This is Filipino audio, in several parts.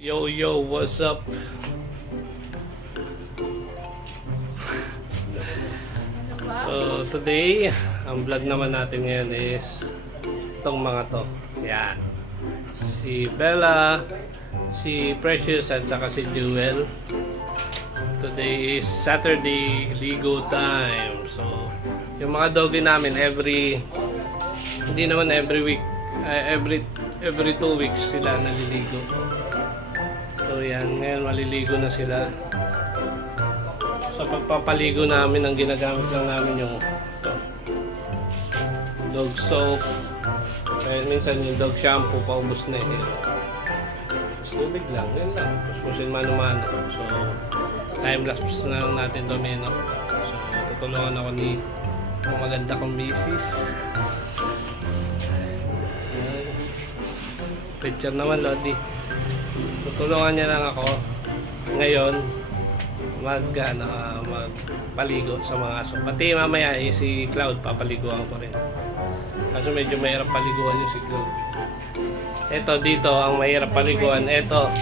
Yo, yo, what's up? So, today, ang vlog naman natin ngayon is itong mga to. Yan. Si Bella, si Precious, at saka si Jewel. Today is Saturday Ligo time. So, yung mga doggy namin every hindi naman every week, eh, every every two weeks sila naliligo. So yan, ngayon maliligo na sila. Sa pagpapaligo namin, ang ginagamit lang namin yung dog soap. Kaya minsan yung dog shampoo, paubos na eh. Tapos tubig lang, yan lang. Puspusin mano-mano. So, time lapse na lang natin to, Meno. So, tutulungan ako ni ang maganda kong misis. Picture naman, Lodi. Tutulungan niya lang ako ngayon mag ano, magpaligo sa mga aso. Pati mamaya eh, si Cloud papaliguan ko rin. Kaso medyo mahirap paliguan yung si Cloud. Ito dito ang mahirap paliguan. Ito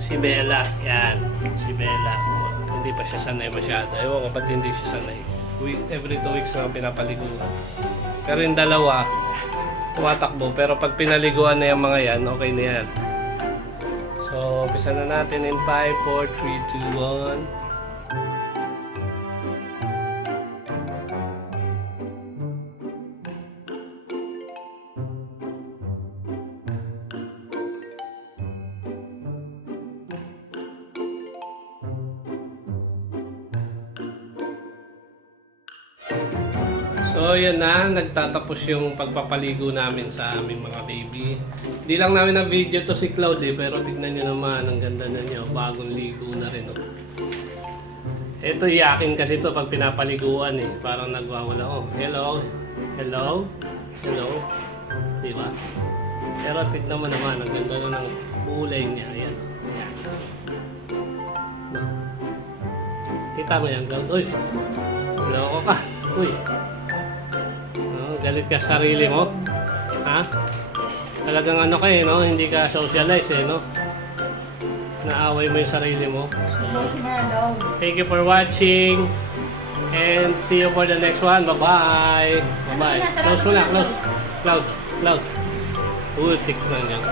si Bella. Yan, si Bella. Hindi pa siya sanay masyado. Ewan ko ba't hindi siya sanay. Week, every two weeks lang pinapaliguan. Pero yung dalawa, tumatakbo. Pero pag pinaliguan na yung mga yan, okay na yan. So, umpisa na natin in 5, 4, 3, 2, 1. So, yun na. Nagtatapos yung pagpapaligo namin sa aming mga baby. Hindi lang namin na video to si Cloud eh, pero tignan nyo naman. Ang ganda na niyo. Bagong ligo na rin. Oh. Ito, yakin kasi to pag pinapaliguan eh. Parang nagwawala. Oh, hello. Hello. Hello. Di ba? Pero tignan mo naman. Ang ganda na ng kulay niya. Ayan. Bah. Kita mo yan, Cloud? Uy. Loko ka. Uy. Galit ka sa sarili mo? Ha? Talagang ano ka eh, no? Hindi ka socialize eh, no? Naaway mo yung sarili mo. So, thank you for watching. And see you for the next one. Bye-bye. Bye-bye. Close mo na, close. Cloud, cloud. Uy, tik na yan.